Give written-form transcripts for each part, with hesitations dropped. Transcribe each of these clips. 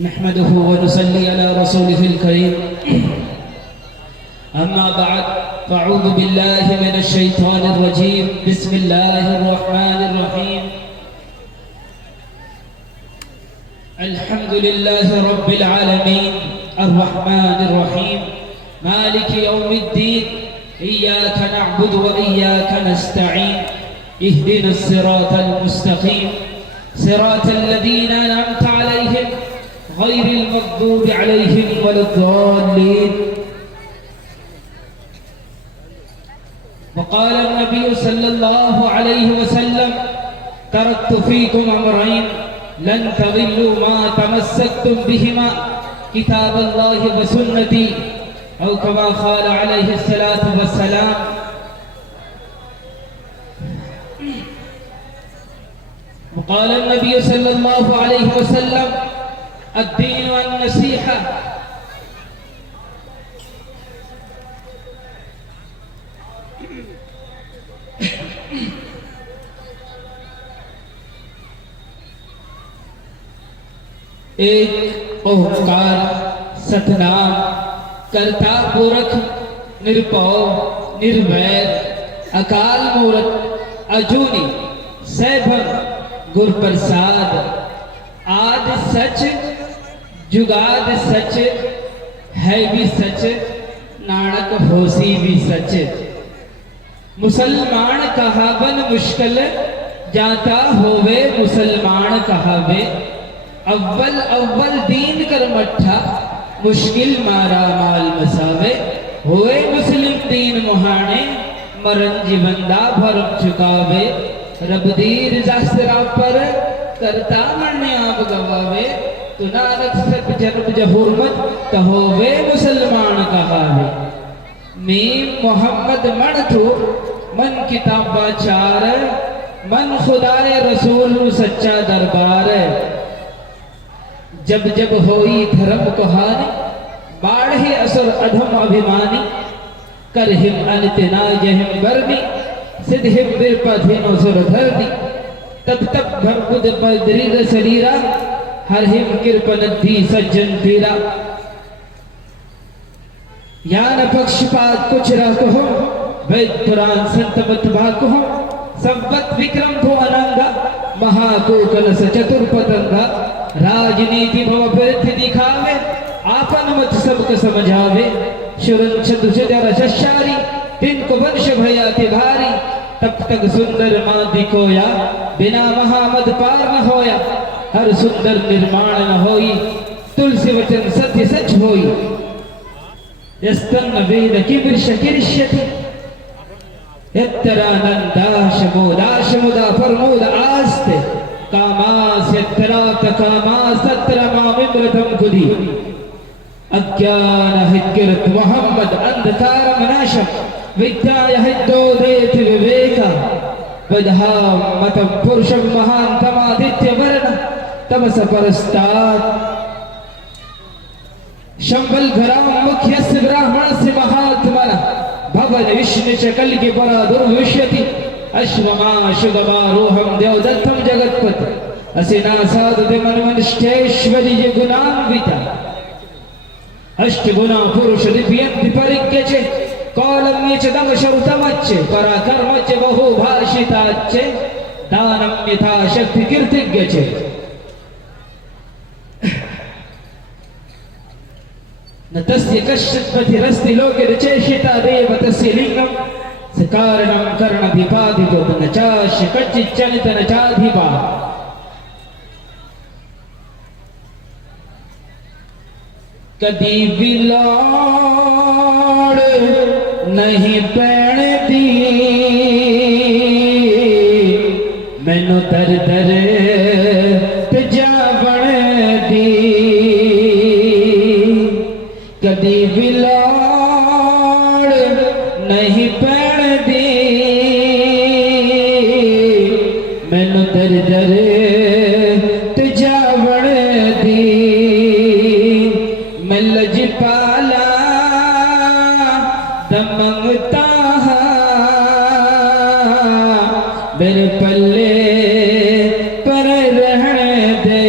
نحمده ونصلي على رسوله الكريم. أما بعد فأعوذ بالله من الشيطان الرجيم. بسم الله الرحمن الرحيم. الحمد لله رب العالمين الرحمن الرحيم مالك يوم الدين. إياك نعبد وإياك نستعين. اهدنا الصراط المستقيم صراط الذين أنعمت عليهم غير المغضوب عليهم ولا الضالين. وقال النبي صلى الله عليه وسلم: تركت فيكم أمرين لن تضلوا ما تمسكتم بهما كتاب الله وسنتي، أو كما قال عليه الصلاة والسلام. وقال النبي صلى الله عليه وسلم: الدين والنصيحة. ایک اوکار ستنام کرتا پورک نرپو نروید اکال مورت اجونی سیبھن گر پرساد. آج سچ جگاد سچ ہے بھی سچ نانک ہوسی بھی سچ. مسلمان کہاون مشکل جاتا ہوئے مسلمان کہاوے. اول اول دین کر مٹھا مشکل مارا مال مساوے. ہوئے مسلم دین مہانے مرن جیوندہ بھرم چکاوے. رب دیر زاسترا پر کرتا مرنے آپ گواوے. تو نارک سب جنب جہورمت کہوے مسلمان کہاوے. میم محمد من تو من کتابہ چار من خدا رسول سچا دربار. جب جب ہوئی دھرم کہانی باڑھے اثر ادھم ابھیمانی. کرہم انتنا جہم برنی سدھم برپدھینو سر دھرنی. تب تب بھرپد بدریر سریرہ ہر ہم کرپندھی سجن تیرا. یان پکش پات کچھ راہ کہو وید پران سنت مت بھا کہو. سبت وکرم تو اننگا مہا کو کلس چتر پتنگا. راجنیتی بھو پرتھ دکھاوے آپن مت سب کو سمجھاوے. شرن چھد شجر ششاری تن کو ونش بھیاتی بھاری. تب تک سندر ماں دکھویا بنا محمد پار نہ ہویا. ہر سندر نرمان نہ ہوئی تلسی وچن ستیہ سچ ہوئی. یستن وید کبر شکرشتی یتراننداش موداش مودا فرمود آستے. کاماس یترات کاماس تترما ممرتم کدی. اگیان ہتگرت محمد اندھکارم ناشم ویدھایا ہتو دیت ویویکا. ودھام متم پرشم مہان تمادتیہ ورن تمس پرستاد. شمبل گھرام مکھیس براہمن سے مہاتمنا بھون وشن چکل کی پرا دروشتی. اشوما شگما روحم دیو دتم جگت پت اسینا ساد دیمن منشتیشوری جی گنام بیتا. اشت گنا پروش دیپیت پرگچے کولم نیچ دم شرطمچے پرا کرمچے بہو بھاشتاچے. دانم یتا شکتی کرتگچے. نتسیہ کشت پتی رستی لوکے رچیشتا دیو تسیہ لنگم. سکارنم کرن دھیپادھتو نچاش کچی چنت نچادھیپا. کدی بھی لاڑ نہیں پین دی مینو در در تجا بن دی. کدی بھی لاڑ نہیں پین دی مینو در در تجا بن دی. میں لج پالا دمنگتا میرے پلے پر رہنے دے.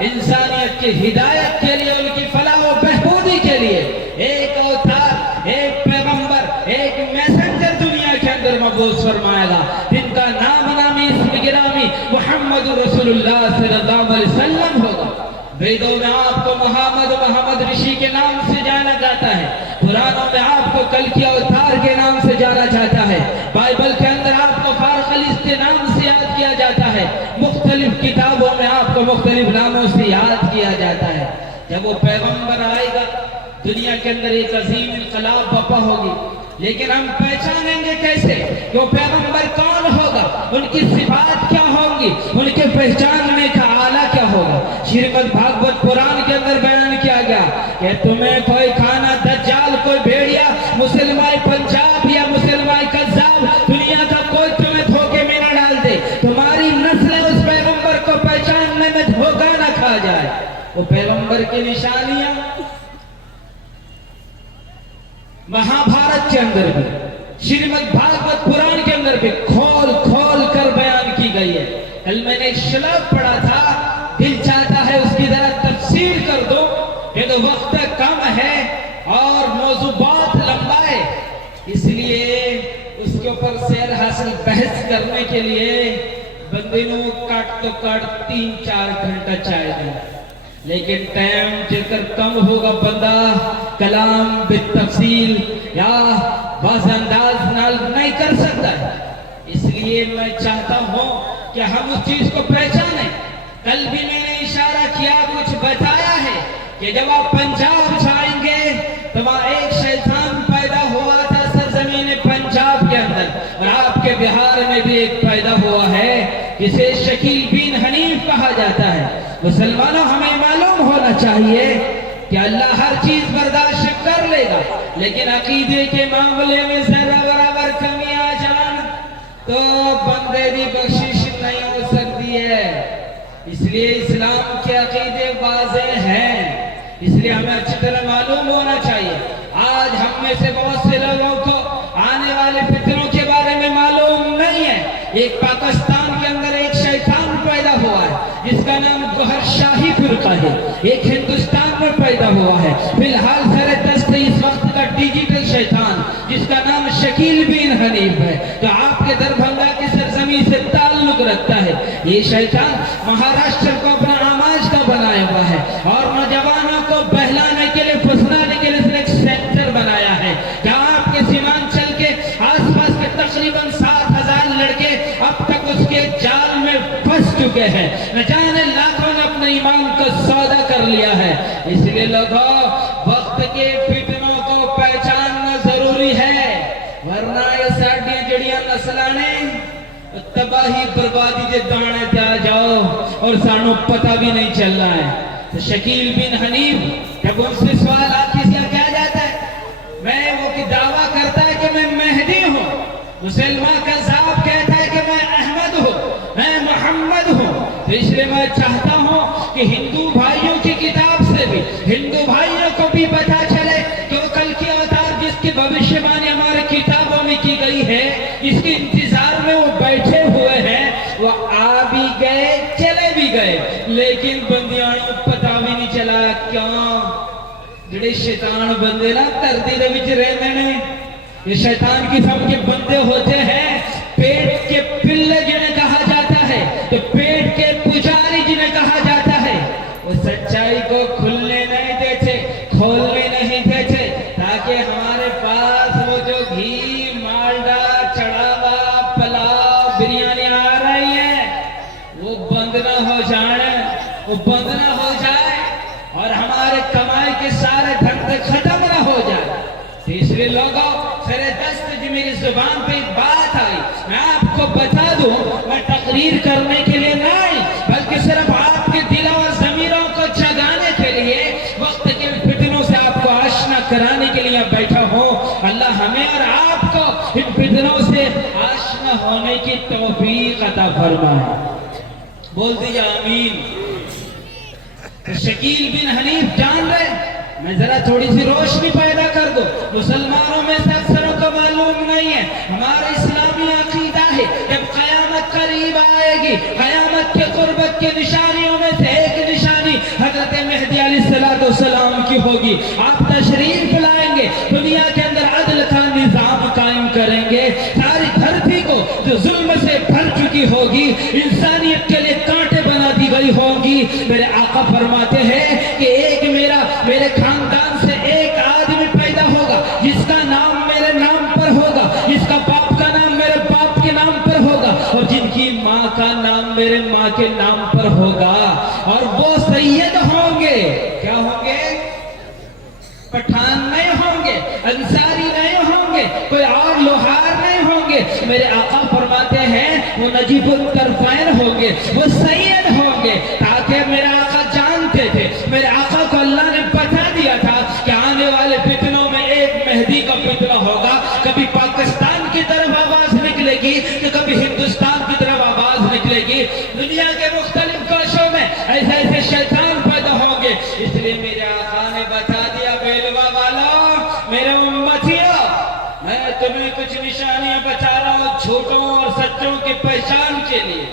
انسانیت کی ہدایت کے لیے، ان کی فلاح و بہبودی کے لیے ایک اوتار، ایک پیغمبر، ایک میسنجر دنیا کے اندر مبعوث فرمائے گا، جن کا نام نامی اسم گرامی محمد رسول اللہ صلی اللہ علیہ وسلم ہوگا۔ ویدوں میں آپ کو محمد رشی کے نام سے جانا جاتا ہے، قرآنوں میں آپ کو کلکی اوتار کے نام سے جانا جاتا ہے، بائبل کے اندر آپ کو فارخلیست کے نام سے یاد کیا جاتا ہے، مختلف کتابوں میں آپ کو مختلف ناموں سے یاد کیا جاتا ہے۔ جب وہ پیغمبر آئے گا دنیا کے اندر ایک عظیم انقلاب برپا ہوگی، لیکن ہم پہچانیں گے کیسے کہ وہ پیغمبر کون ہوگا، ان کی صفات کیا ہوں گی، ان کے پہچاننے کا آلہ کیا ہوگا؟ شریمد بھاگوت پران کے اندر بیان کیا گیا کہ تمہیں کوئی کھانا دجال، کوئی بھیڑیا، مسلمان پنجاب یا مسلمان کذاب، دنیا کا کوئی تمہیں دھوکے میں نہ ڈال دے، تمہاری نسل اس پیغمبر کو پہچاننے میں دھوکہ نہ کھا جائے۔ وہ پیغمبر کی نشانیاں مہابھارت کے اندر بھی، شریمد بھاگوت پران کے اندر بھی کھول کھول کر بیان کی گئی ہے۔ کل میں نے ایک شلوک پڑھا تھا، دل چاہتا ہے اس کی ذرا تفسیر کر دو، کہ تو وقت کم ہے اور موضوع بہت لمبا ہے، اس لیے اس کے اوپر سیر حاصل بحث کرنے کے لیے بندے نو کاٹ تو کاٹ 3-4 گھنٹہ چاہے دیں، لیکن ٹائم جکر کم ہوگا بندہ کلام بالتفصیل یا بعض انداز نال نہیں کر سکتا ہے۔ اس لیے میں چاہتا ہوں کہ ہم اس چیز کو پہچانیں۔ کل بھی میں نے اشارہ کیا، کچھ بتایا ہے کہ جب آپ پنجاب جائیں گے تو وہاں ایک شیطان پیدا ہوا تھا سرزمین پنجاب کے اندر، اور آپ کے بہار میں بھی ایک پیدا ہوا ہے جسے شکیل بن حنیف کہا جاتا ہے۔ مسلمانوں، ہمیں معلوم ہونا چاہیے کہ اللہ ہر چیز برداشت کر لے گا، لیکن عقیدے کے معاملے میں ذرہ برابر کمی آ جان تو بندے دی بخشش نہیں ہو سکتی ہے۔ اس لیے اسلام کے عقیدے واضح ہیں، اس لیے ہمیں اچھی طرح معلوم ہونا چاہیے۔ آج ہم میں سے بہت سے لوگوں کو آنے والے فتنوں کے بارے میں معلوم نہیں ہے۔ ایک پاکستان کے اندر ایک شیطان پیدا ہوا ہے جس کا نام گوہر شاہی فرقہ ہے، ایک ہندوستان میں پیدا ہوا ہے فی الحال سر دست اس وقت کا ڈیجیٹل شیطان جس کا نام شکیل بن حنیف ہے، جو آپ کے دربھنگا کی سرزمین سے تعلق رکھتا ہے۔ یہ شیطان مہاراشٹر کو اپنا آماج کا بنایا ہوا ہے اور نوجوانوں کو بہلانے کے لیے، پھسلانے کے لیے ایک سینٹر بنایا ہے جہاں آپ کے سیمانچل کے آس پاس کے تقریباً 7,000 لڑکے اب تک اس کے جال میں پھنس چکے ہیں، نہ جانے لاکھوں نے اپنے ایمان کو سودا کر لیا ہے۔ اس لیے لوگوں، وقت کے فتنوں کو پہچاننا ضروری ہے، ورنہ یہ ساڈیاں جڑیاں نسلانے تباہی بربادی کے دانے تے آ جاؤ اور سانو پتہ بھی نہیں چل رہا ہے۔ تو شکیل بن حنیف جب ان سے سوالات کیا جاتا ہے، میں وہ کی دعویٰ کرتا ہے کہ میں مہدی ہوں، مسلمان کذاب کہتا ہے کہ میں احمد ہوں، میں محمد ہوں۔ تو اس لیے میں چاہتا ہوں کہ ہندو بھائیوں کی کتاب سے بھی ہندو بھائیوں کو بھی پتہ چلے کہ وہ کل کی اوتار جس کی بھوشیوانی ہمارے کتابوں میں کی گئی ہے، اس کے انتظار میں وہ بیٹھے ہوئے ہیں، وہ آ بھی گئے چلے بھی گئے، لیکن بندیانوں پتہ بھی نہیں چلا کیوں؟ جڑے شیطان بندے نا دھرتی دے وچ رہندے نے، یہ شیطان قسم کے بندے ہوتے ہیں، پیٹ کے پلے جنہیں کہا جاتا ہے، تو پیٹ کے پجاری جنہیں کہا جاتا ہے، وہ سچائی کو کھلنے نہیں دیتے، کھولنے نہیں دیتے، تاکہ ہمارے پاس وہ جو گھی، مالڈا، چڑھاوا، پلاؤ، بریانی آ رہی ہے وہ بند نہ ہو جائے، وہ بند نہ ہو جائے اور ہمارے کمائی کے سارے دھندے ختم نہ ہو جائے۔ اس لیے لوگوں، سر دست جی میری زبان پہ ایک بات آئی، میں آپ کو بتا دوں، میں تقریر کرنے کے لیے نہیں بلکہ صرف آپ کے دلوں اور ضمیروں کو جگانے کے لیے، وقت کے فتنوں سے آپ کو آشنا کرانے کے لیے بیٹھا ہوں۔ اللہ ہمیں اور آپ کو ان فتنوں سے آشنا ہونے کی توفیق عطا فرمائے، بول دیجئے آمین۔ تو شکیل بن حنیف جان رہے، میں ذرا تھوڑی سی روشنی پیدا کر دو، مسلمانوں میں سے اکثروں کو معلوم نہیں ہے، ہمارا اسلامی عقیدہ ہے جب قیامت قریب آئے گی، قیامت کے قربت کے نشانیوں میں سے ایک نشانی ہوگی، آپ تشریف لائیں گے، دنیا کے اندر عدل کا نظام قائم کریں گے، ساری دھرتی کو جو ظلم سے بھر چکی ہوگی، انسانیت کے لیے کانٹے بنا دی گئی ہوں گی۔ میرے آقا فرماتے ہیں کہ ایک میرے خاندان سے ایک آدمی پیدا ہوگا جس کا نام میرے نام پر ہوگا، جس کا باپ کا نام میرے باپ کے نام پر ہوگا، اور جن کی ماں کا نام میرے ماں کے نام پر ہوگا، اور وہ سید ہوں گے۔ کیا ہوں گے؟ پٹھان نہیں ہوں گے، انصاری نہیں ہوں گے، کوئی اور لوہار نہیں ہوں گے۔ میرے آقا فرماتے ہیں وہ نجیب الطرفین ہوں گے، وہ سید ہوں گے، تاکہ میرے آقا جانتے تھے، میرے آقا کو اللہ نے بتا دیا تھا کہ آنے والے فتنوں میں ایک مہدی کا فتنہ ہوگا، کبھی پاکستان کی طرف آواز نکلے گی تو کبھی ہندوستان کی طرف آواز نکلے گی، دنیا کے مختلف کوشوں میں ایسے ایسے شیطان پیدا ہوں گے۔ اس لیے میرے آقا نے بتا دیا، بیلوا والوں، میرے امتیوں، میں تمہیں کچھ نشانیاں بتا رہا ہوں جھوٹوں اور سچوں کی پہچان کے لیے۔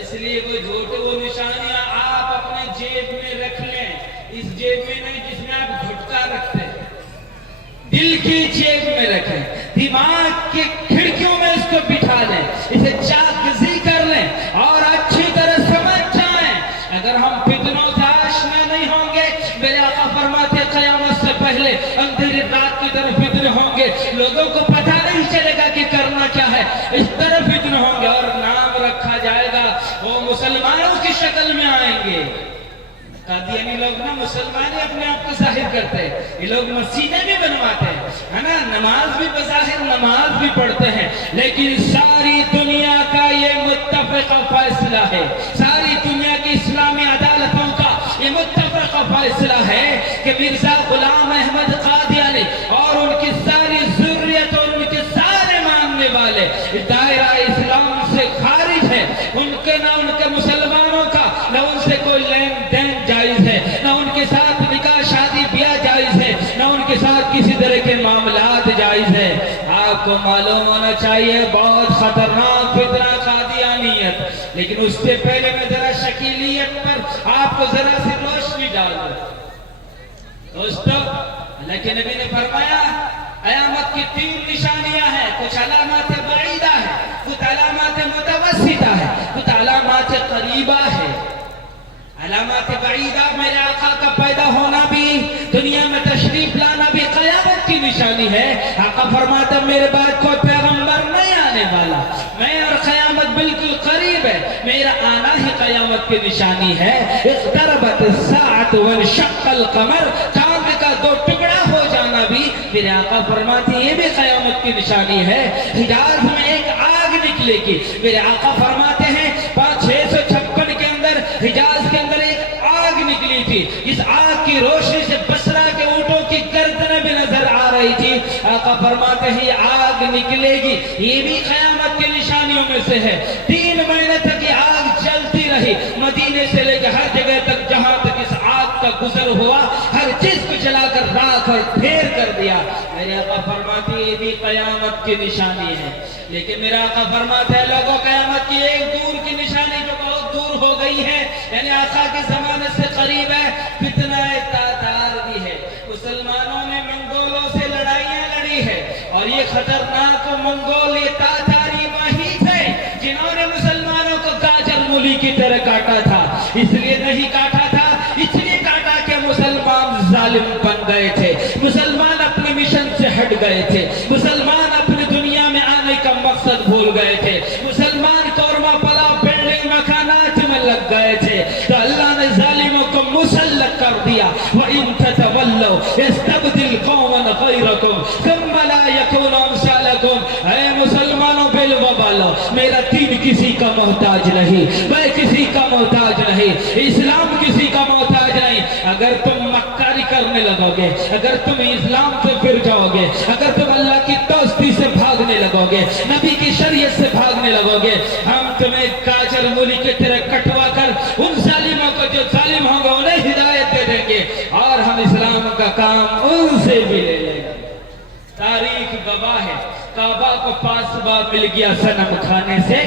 اس لیے وہ نشانیاں آپ اپنے جیب میں رکھ لیں، اس جیب میں نہیں جس میں آپ گھٹکا رکھتے ہیں، دل کی جیب میں رکھیں، دماغ کی کھڑکیوں میں اس کو بٹھا لیں، اسے چاکزی کر لیں اور اچھی طرح سمجھ جائیں۔ اگر ہم فتنوں سے آشنا نہیں ہوں گے، میرے آقا فرماتے قیامت سے پہلے اندھیری رات کی طرف فتنے ہوں گے، لوگوں کو پتہ نہیں چلے گا کہ کرنا کیا ہے، اس طرح فتنے ہوں گے، اور نام رکھا جائے گا، وہ مسلمانوں کی شکل میں آئیں گے۔ قادیانی لوگ نا مسلمان اپنے آپ کو ظاہر کرتے ہیں، یہ لوگ مسجدیں بھی بنواتے ہیں، ہے نا، نماز بھی بظاہر نماز بھی پڑھتے ہیں، لیکن ساری دنیا کا یہ متفقہ فیصلہ ہے، ساری دنیا کی اسلامی عدالتوں کا یہ متفقہ فیصلہ ہے کہ مرزا غلام احمد قادیانی اور ان کی ساری ذریت اور ان کے سارے ماننے والے دائرہ اسلام سے خارج ہے، ان کے نہ ان کے مسلمانوں کا نہ ان سے کوئی لین دین جائز ہے، نہ ان کے ساتھ نکاح شادی بیاہ جائز ہے، نہ ان کے ساتھ کسی طرح کے معاملات جائز ہے۔ آپ کو معلوم ہونا چاہیے بہت خطرناک فتنہ قادیانیت، لیکن اس سے پہلے میں ذرا شکیلیت پر آپ کو ذرا سی روشنی ڈال دوں۔ دوستو، اللہ کے نبی نے فرمایا قیامت کی 3 نشانیاں ہیں، کچھ علامات بعیدہ ہے، کچھ علامات متوسطہ ہے، کچھ علامات قریبہ ہے۔ علامات بعیدہ میرے آقا کا پیدا ہونا بھی، دنیا میں تشریف لانا بھی قیامت کی نشانی ہے۔ آقا فرماتا میرے بعد کوئی پیغمبر نہیں آنے والا، میں اور قیامت بالکل قریب ہے، میرا آنا ہی قیامت کی نشانی ہے۔ اقتربت الساعۃ وانشق القمر، چاند کا 2 ٹکڑا ہو جانا بھی میرے آقا فرماتے یہ بھی قیامت کی نشانی ہے۔ حجاز میں ایک آگ نکلے گی، میرے آقا فرماتے ہیں 656 کے اندر حجاز کے اندر ایک آگ نکلی تھی، اس آگ کی روشنی سے بصرہ کے اونٹوں کی گردنیں بھی نظر آ رہی تھی۔ آقا فرماتے ہیں یہ آگ نکلے گی، یہ بھی قیامت کی نشانیوں میں سے ہے۔ 3 مہینے تک یہ آگ جلتی رہی، مدینے سے لے کے ہر جگہ تک جہاں تک اس آگ کا گزر ہوا، ہر چیز کو جلا کر راکھ اور ڈھیر کر دیا۔ میرے آقا فرماتے ہیں یہ بھی قیامت کی نشانی ہے، لیکن میرا آقا فرماتے ہیں لوگوں قیامت کی ایک دور کی نشانی جو بہت دور ہو گئی ہے، یعنی آقا کے زمانے سے قریب ہے، فتنہ تاتار بھی ہے۔ مسلمانوں نے منگولوں سے لڑائیاں لڑی ہے، اور یہ خطرناک منگول یہ تاتاری وہی تھے جنہوں نے مسلمانوں کو گاجر مولی کی طرح کاٹا تھا۔ اس لیے نہیں کاٹا تھا، اس لیے کاٹا کہ مسلمان ظالم بن گئے تھے، مسلمان اپنے مشن سے ہٹ گئے تھے، مسلمان اپنی دنیا میں آنے کا مقصد بھول گئے تھے، مسلمان قورمہ پلاؤ بلڈنگ مکانات میں لگ گئے تھے، تو اللہ نے ظالموں کو مسلط کر دیا۔ وَإِن تَتَوَلَّوْا يَسْتَبْدِلْ قَوْمًا غَيْرَكُمْ ثُمَّ لَا يَكُونُوا أَمْثَالَكُمْ۔ اے مسلمانوں بیلوا والو، میرا دین کسی کا محتاج نہیں، میں کسی کا محتاج نہیں، اسلام کسی کا محتاج نہیں۔ اگر تم مکاری کرنے لگو گے، اگر تم اسلام سے پھر جاؤ گے، اگر تم اللہ کی دوستی سے بھاگنے لگو گے، نبی کی شریعت سے بھاگنے لگو گے، ہم تمہیں گاجر مولی کی طرح کٹوا کر ان ظالموں کو جو ظالم ہوں گے انہیں ہدایت دے دیں گے، اور ہم اسلام کا کام ان سے بھی لے لیں گے۔ تاریخ گواہ ہے، کعبہ کو 5 بار مل گیا صنم کھانے سے۔